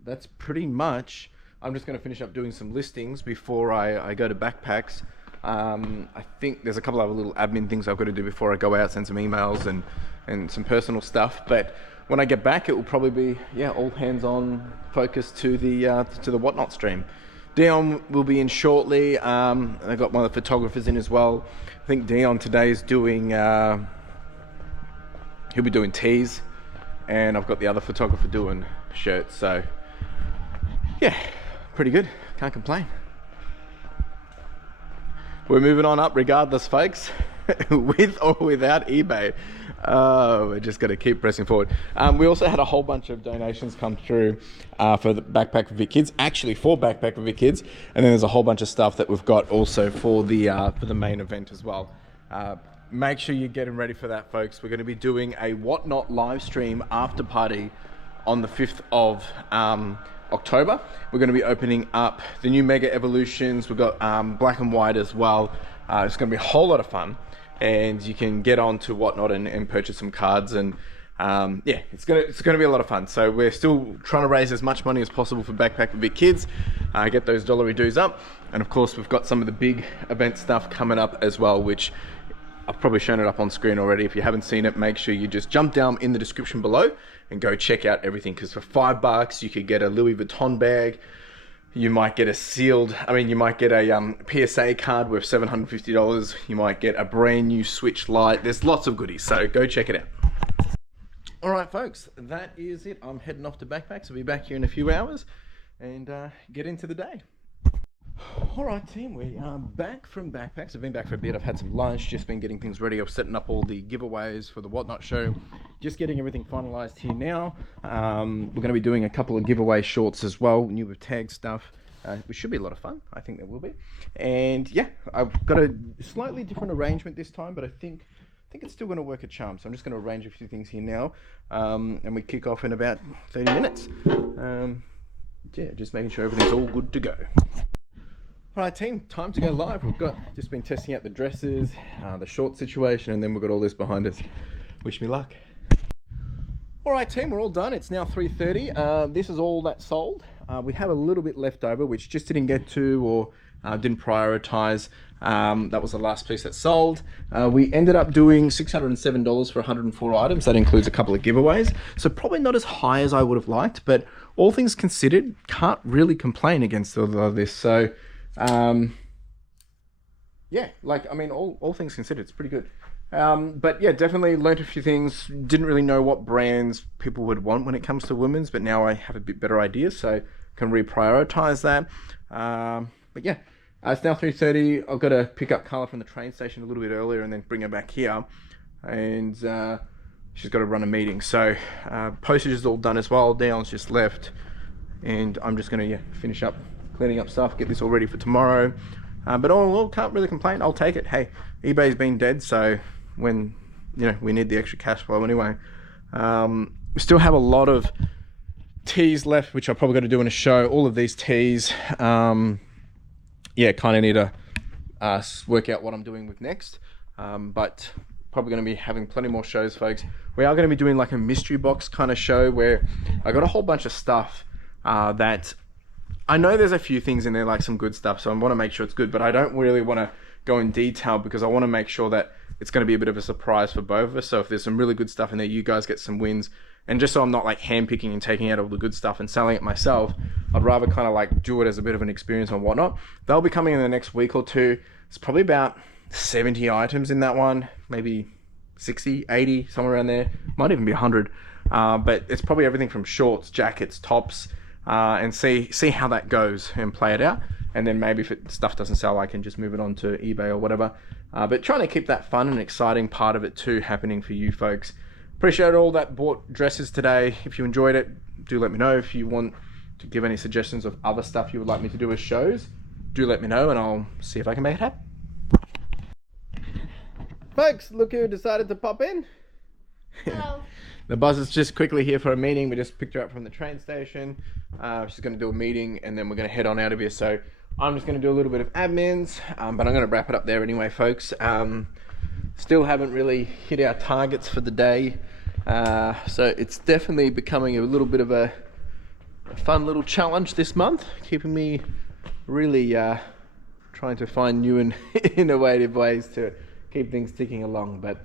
that's pretty much. I'm just going to finish up doing some listings before I go to backpacks. I think there's a couple of little admin things I've got to do before I go out, send some emails and some personal stuff. But when I get back, it will probably be all hands on focus to the Whatnot stream. Dion will be in shortly. I got one of the photographers in as well. I think Dion today is doing. He'll be doing tees, and I've got the other photographer doing shirts. So yeah, pretty good. Can't complain. We're moving on up regardless, folks, with or without eBay. We're just going to keep pressing forward. We also had a whole bunch of donations come through for the Backpack for Vic Kids, actually for Backpack for Vic Kids, and then there's a whole bunch of stuff that we've got also for the main event as well. Make sure you're getting ready for that, folks. We're going to be doing a Whatnot live stream after party on the 5th of October. We're going to be opening up the new Mega Evolutions. We've got black and white as well. It's going to be a whole lot of fun, and you can get on to Whatnot and purchase some cards, and yeah, it's going to be a lot of fun. So we're still trying to raise as much money as possible for Backpack for Big Kids, get those dollary dues up, and of course we've got some of the big event stuff coming up as well, which I've probably shown it up on screen already. If you haven't seen it, make sure you just jump down in the description below and go check out everything, because for $5 you could get a Louis Vuitton bag. You might get a sealed, you might get a PSA card worth $750. You might get a brand new Switch Lite. There's lots of goodies, so go check it out. All right, folks, that is it. I'm heading off to Backpacks. I'll be back here in a few hours and get into the day. All right, team, we are back from Backpacks. I've been back for a bit. I've had some lunch, just been getting things ready. I'm setting up all the giveaways for the Whatnot show. Just getting everything finalized here now. We're going to be doing a couple of giveaway shorts as well, new with tag stuff, which should be a lot of fun. I think there will be. And yeah, I've got a slightly different arrangement this time, but I think it's still going to work a charm. So I'm just going to arrange a few things here now, and we kick off in about 30 minutes. Yeah, just making sure everything's all good to go. All right, team, time to go live. We've just been testing out the dresses, the short situation, and then we've got all this behind us. Wish me luck. All right, team, we're all done. It's now 3:30. This is all that sold. We have a little bit left over, which just didn't get to or didn't prioritize. That was the last piece that sold. We ended up doing $607 for 104 items. That includes a couple of giveaways. So probably not as high as I would have liked, but all things considered, can't really complain against all of this. So yeah, all things considered, it's pretty good. But yeah, definitely learned a few things. Didn't really know what brands people would want when it comes to women's, but now I have a bit better idea, so can reprioritize that. But yeah, it's now 3:30. I've got to pick up Carla from the train station a little bit earlier and then bring her back here, and she's got to run a meeting. So postage is all done as well. Dion's just left, and I'm just going to finish up cleaning up stuff, get this all ready for tomorrow. But all in all, can't really complain. I'll take it. Hey, eBay's been dead, so when we need the extra cash flow anyway. We still have a lot of tees left, which I've probably got to do in a show. All of these tees, kind of need to work out what I'm doing with next. But probably going to be having plenty more shows, folks. We are going to be doing like a mystery box kind of show where I got a whole bunch of stuff that I know there's a few things in there, like some good stuff, so I want to make sure it's good, but I don't really want to go in detail because I want to make sure that it's going to be a bit of a surprise for both of us. So if there's some really good stuff in there, you guys get some wins. And just so I'm not like handpicking and taking out all the good stuff and selling it myself, I'd rather kind of like do it as a bit of an experience and whatnot. They'll be coming in the next week or two. It's probably about 70 items in that one, maybe 60, 80, somewhere around there. Might even be 100. But it's probably everything from shorts, jackets, tops, and see how that goes and play it out. and then maybe if stuff doesn't sell, I can just move it on to eBay or whatever. But trying to keep that fun and exciting part of it too happening for you folks. Appreciate all that bought dresses today. If you enjoyed it, do let me know. If you want to give any suggestions of other stuff you would like me to do as shows, do let me know and I'll see if I can make it happen. Folks, look who decided to pop in. Hello. The buzz is just quickly here for a meeting. We just picked her up from the train station. She's going to do a meeting and then we're going to head on out of here. So I'm just going to do a little bit of admins, but I'm going to wrap it up there anyway, folks. Still haven't really hit our targets for the day. So it's definitely becoming a little bit of a fun little challenge this month, keeping me really trying to find new and innovative ways to keep things ticking along, but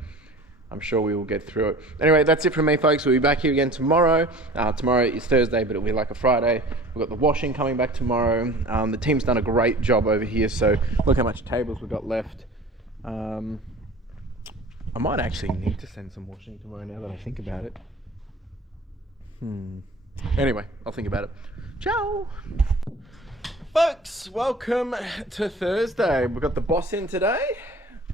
I'm sure we will get through it. Anyway, that's it from me, folks. We'll be back here again tomorrow. Tomorrow is Thursday, but it'll be like a Friday. We've got the washing coming back tomorrow. The team's done a great job over here, so look how much tables we've got left. I might actually need to send some washing tomorrow now that I think about it. Anyway, I'll think about it. Ciao! Folks, welcome to Thursday. We've got the boss in today.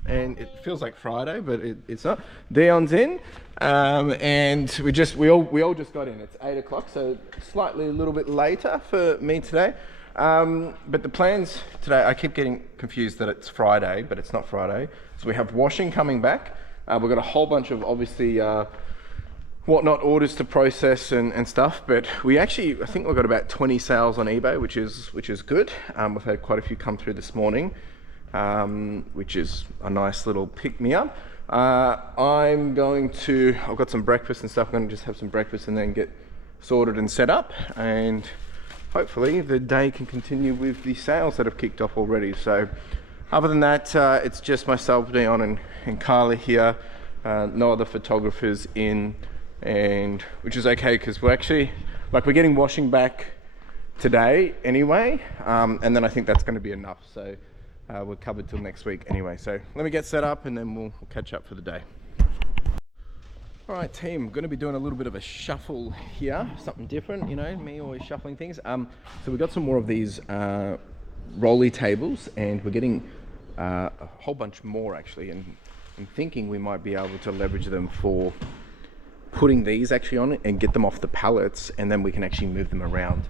And it feels like Friday, but it's not. Dion's in, and we all just got in. It's 8 o'clock, so slightly a little bit later for me today. But the plans today, I keep getting confused that it's Friday, but it's not Friday. So we have washing coming back. We've got a whole bunch of obviously whatnot orders to process and stuff. But I think we've got about 20 sales on eBay, which is good. We've had quite a few come through this morning. Which is a nice little pick-me-up. I've got some breakfast and stuff. I'm going to just have some breakfast and then get sorted and set up. And hopefully the day can continue with the sales that have kicked off already. So other than that, it's just myself, Dion and Carla here. No other photographers in, and which is okay because we're getting washing back today anyway. And then I think that's going to be enough. So we're covered till next week anyway. So let me get set up and then we'll catch up for the day. All right, team, I'm going to be doing a little bit of a shuffle here, something different, me always shuffling things. So we've got some more of these rolly tables and we're getting a whole bunch more actually, and I'm thinking we might be able to leverage them for putting these actually on it and get them off the pallets, and then we can actually move them around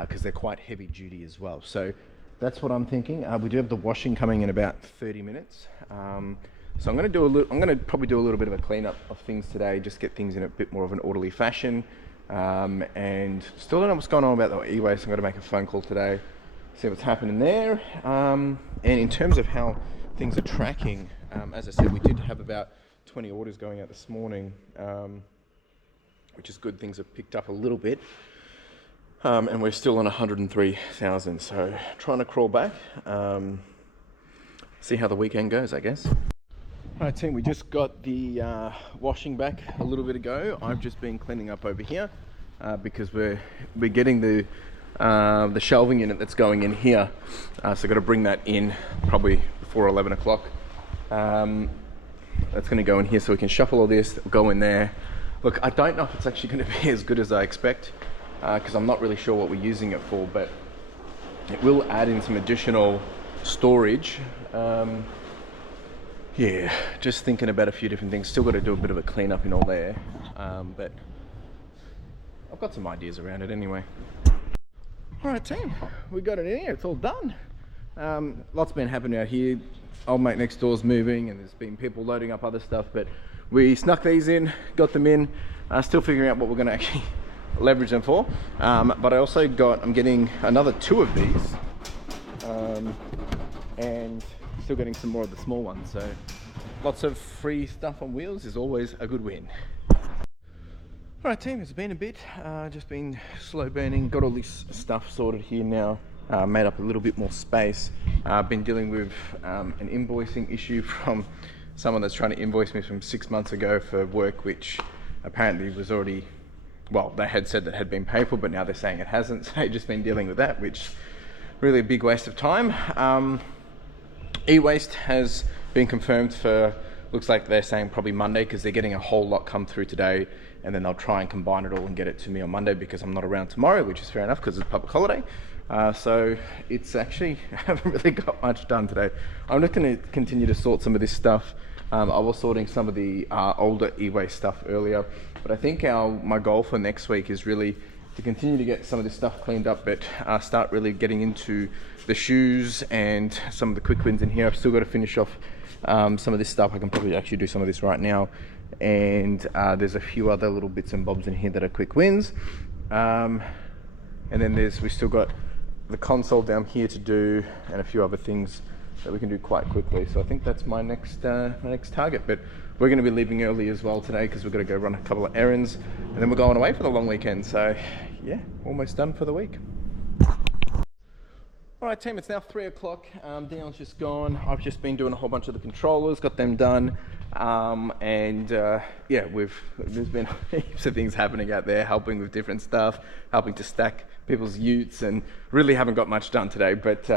because they're quite heavy duty as well. So that's what I'm thinking. We do have the washing coming in about 30 minutes. So I'm going to probably do a little bit of a cleanup of things today, just get things in a bit more of an orderly fashion. And still don't know what's going on about the e-waste. I'm going to make a phone call today, see what's happening there. And in terms of how things are tracking, as I said, we did have about 20 orders going out this morning, which is good. Things have picked up a little bit. And we're still on 103,000, so trying to crawl back, see how the weekend goes, I guess. All right, team, we just got the washing back a little bit ago. I've just been cleaning up over here because we're getting the shelving unit that's going in here, so I've got to bring that in probably before 11 o'clock. That's going to go in here so we can shuffle all this, go in there. Look, I don't know if it's actually going to be as good as I expect, because I'm not really sure what we're using it for, but it will add in some additional storage. Yeah, just thinking about a few different things. Still got to do a bit of a cleanup in all there, but I've got some ideas around it anyway. All right, team, we got it in here. It's all done. Lots been happening out here. Old mate next door's moving, and there's been people loading up other stuff, but we snuck these in, got them in. Still figuring out what we're going to actually leverage them for, but I'm getting another 2 of these, and still getting some more of the small ones, so lots of free stuff on wheels is always a good win. All right, team, it's been a bit, just been slow burning, got all this stuff sorted here now, made up a little bit more space. I've been dealing with an invoicing issue from someone that's trying to invoice me from 6 months ago for work which apparently was already, well, they had said that had been paid for, but now they're saying it hasn't. So I've just been dealing with that, which really a big waste of time. E-waste has been confirmed for, looks like they're saying probably Monday, because they're getting a whole lot come through today, and then they'll try and combine it all and get it to me on Monday because I'm not around tomorrow, which is fair enough because it's a public holiday. So it's actually, I haven't really got much done today. I'm just going to continue to sort some of this stuff. I was sorting some of the older eBay stuff earlier, but I think my goal for next week is really to continue to get some of this stuff cleaned up, but start really getting into the shoes and some of the quick wins in here. I've still got to finish off some of this stuff. I can probably actually do some of this right now. And there's a few other little bits and bobs in here that are quick wins. And then we still got the console down here to do, and a few other things that we can do quite quickly. So I think that's my next target. But we're going to be leaving early as well today because we've got to go run a couple of errands, and then we're going away for the long weekend. So yeah, almost done for the week. All right, team, it's now 3 o'clock. Dion's just gone. I've just been doing a whole bunch of the controllers, got them done. Yeah, there's been heaps of things happening out there, helping with different stuff, helping to stack people's utes, and really haven't got much done today. But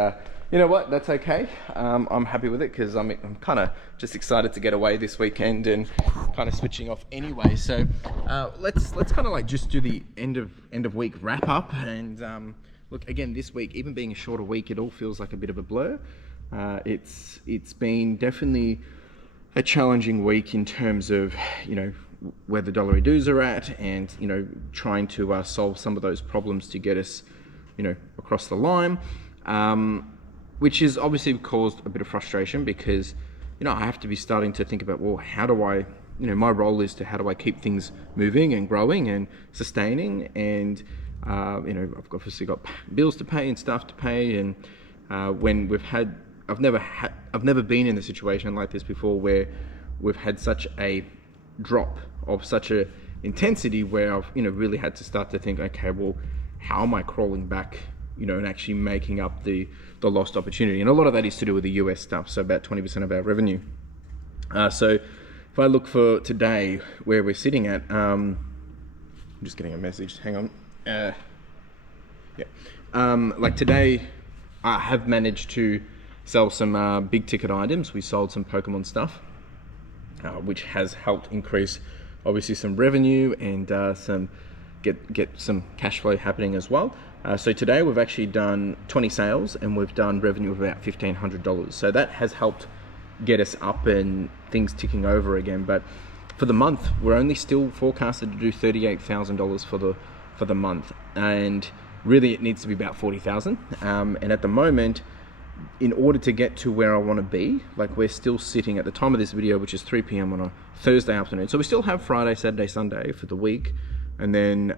you know what? That's okay. I'm happy with it because I'm kind of just excited to get away this weekend and kind of switching off anyway. So let's kind of like just do the end of week wrap up. And look, again, this week, even being a shorter week, it all feels like a bit of a blur. It's been definitely a challenging week in terms of, you know, where the dollar dues are at, and, you know, trying to solve some of those problems to get us, you know, across the line, which has obviously caused a bit of frustration because, you know, I have to be starting to think about, well, how do I, you know, my role is to how do I keep things moving and growing and sustaining, and you know, I've obviously got bills to pay and stuff to pay, and when I've never been in a situation like this before where we've had such a drop of such a intensity where I've, you know, really had to start to think, okay, well, how am I crawling back, you know, and actually making up the lost opportunity? And a lot of that is to do with the US stuff, so about 20% of our revenue. So if I look for today where we're sitting at, I'm just getting a message, hang on. Like today, I have managed to sell some big ticket items. We sold some Pokemon stuff, which has helped increase obviously some revenue and some get some cash flow happening as well. So today we've actually done 20 sales and we've done revenue of about $1,500. So that has helped get us up and things ticking over again. But for the month, we're only still forecasted to do $38,000 for the month, and really it needs to be about 40,000. And at the moment, in order to get to where I want to be, like, we're still sitting at the time of this video, which is 3 p.m. on a Thursday afternoon. So we still have Friday, Saturday, Sunday for the week, and then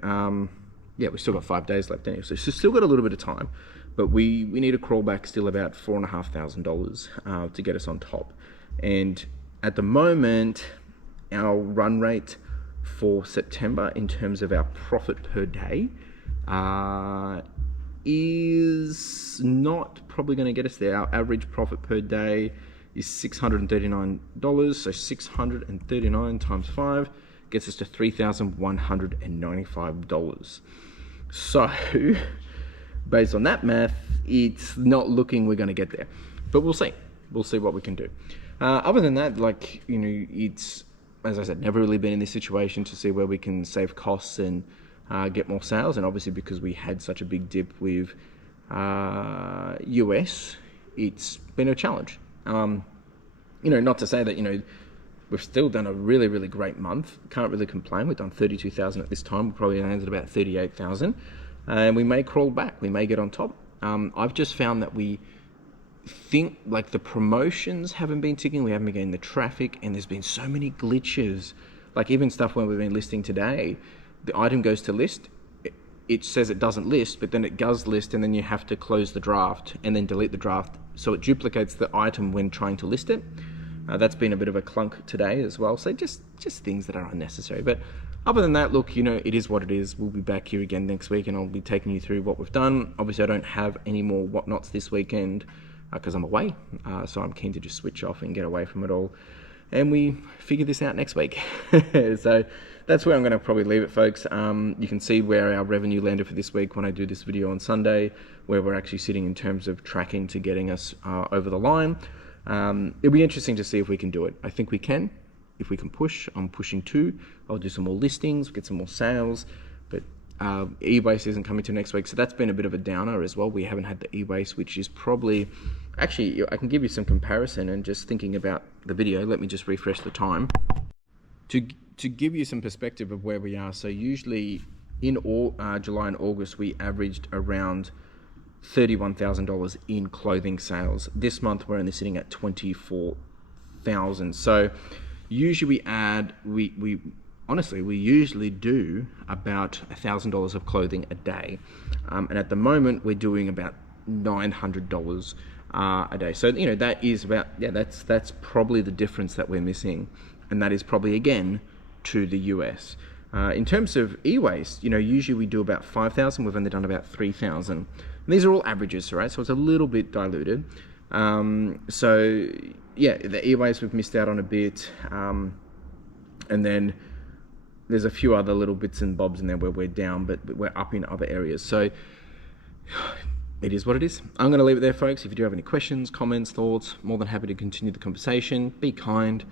yeah, we still got 5 days left anyway. So still got a little bit of time, but we need to crawl back still about $4,500 to get us on top. And at the moment, our run rate for September in terms of our profit per day is not probably going to get us there. Our average profit per day is $639. So 639 times 5 gets us to $3,195. So based on that math, it's not looking we're going to get there, but we'll see what we can do. Other than that, like, you know, it's, as I said, never really been in this situation to see where we can save costs and get more sales. And obviously because we had such a big dip with US, it's been a challenge. You know, not to say that, you know, we've still done a really, really great month. Can't really complain. We've done 32,000 at this time. We probably landed about 38,000, and we may crawl back. We may get on top. I've just found that we think, like, the promotions haven't been ticking. We haven't been getting the traffic, and there's been so many glitches. Like, even stuff when we've been listing today, the item goes to list, it says it doesn't list, but then it does list, and then you have to close the draft and then delete the draft, so it duplicates the item when trying to list it. That's been a bit of a clunk today as well. So just things that are unnecessary. But other than that, look, you know, it is what it is. We'll be back here again next week, and I'll be taking you through what we've done. Obviously, I don't have any more whatnots this weekend because I'm away. So I'm keen to just switch off and get away from it all. And we figure this out next week. So that's where I'm going to probably leave it, folks. You can see where our revenue landed for this week when I do this video on Sunday, where we're actually sitting in terms of tracking to getting us over the line. It'll be interesting to see if we can do it. I think we can. If we can push, I'm pushing too. I'll do some more listings, get some more sales. But e-waste isn't coming to next week, so that's been a bit of a downer as well. We haven't had the e-waste, which is probably, actually, I can give you some comparison, and just thinking about the video, let me just refresh the time. To give you some perspective of where we are, so usually in July and August, we averaged around $31,000 in clothing sales. This month, we're only sitting at 24,000. So usually we honestly, we usually do about $1,000 of clothing a day. And at the moment, we're doing about $900 a day. So, you know, that is about, that's probably the difference that we're missing. And that is probably, again, to the US. In terms of e-waste, you know, usually we do about 5,000. We've only done about 3,000. And these are all averages, right? So it's a little bit diluted. So yeah, the e-waste we've missed out on a bit. And then there's a few other little bits and bobs in there where we're down, but we're up in other areas. So it is what it is. I'm going to leave it there, folks. If you do have any questions, comments, thoughts, more than happy to continue the conversation. Be kind.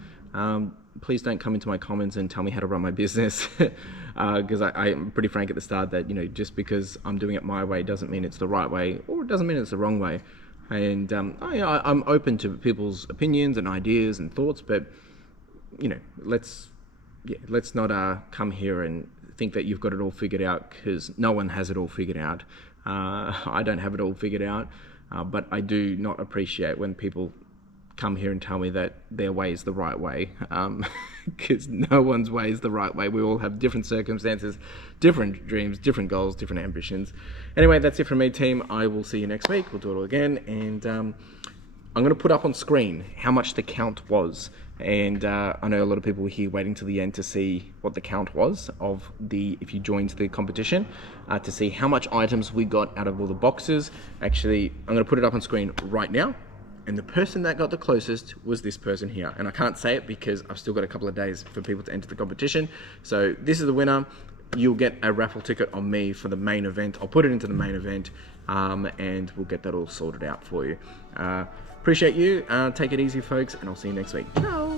Please don't come into my comments and tell me how to run my business, because I'm pretty frank at the start that, you know, just because I'm doing it my way doesn't mean it's the right way, or it doesn't mean it's the wrong way. And I'm open to people's opinions and ideas and thoughts, but, you know, let's not come here and think that you've got it all figured out, because no one has it all figured out. I don't have it all figured out, but I do not appreciate when people come here and tell me that their way is the right way, because no one's way is the right way. We all have different circumstances, different dreams, different goals, different ambitions. Anyway, that's it from me, team. I will see you next week. We'll do it all again, and I'm going to put up on screen how much the count was. And I know a lot of people were here waiting till the end to see what the count was of if you joined the competition, to see how much items we got out of all the boxes. Actually, I'm going to put it up on screen right now. And the person that got the closest was this person here. And I can't say it because I've still got a couple of days for people to enter the competition. So this is the winner. You'll get a raffle ticket on me for the main event. I'll put it into the main event, and we'll get that all sorted out for you. Appreciate you. Take it easy, folks, and I'll see you next week. Ciao.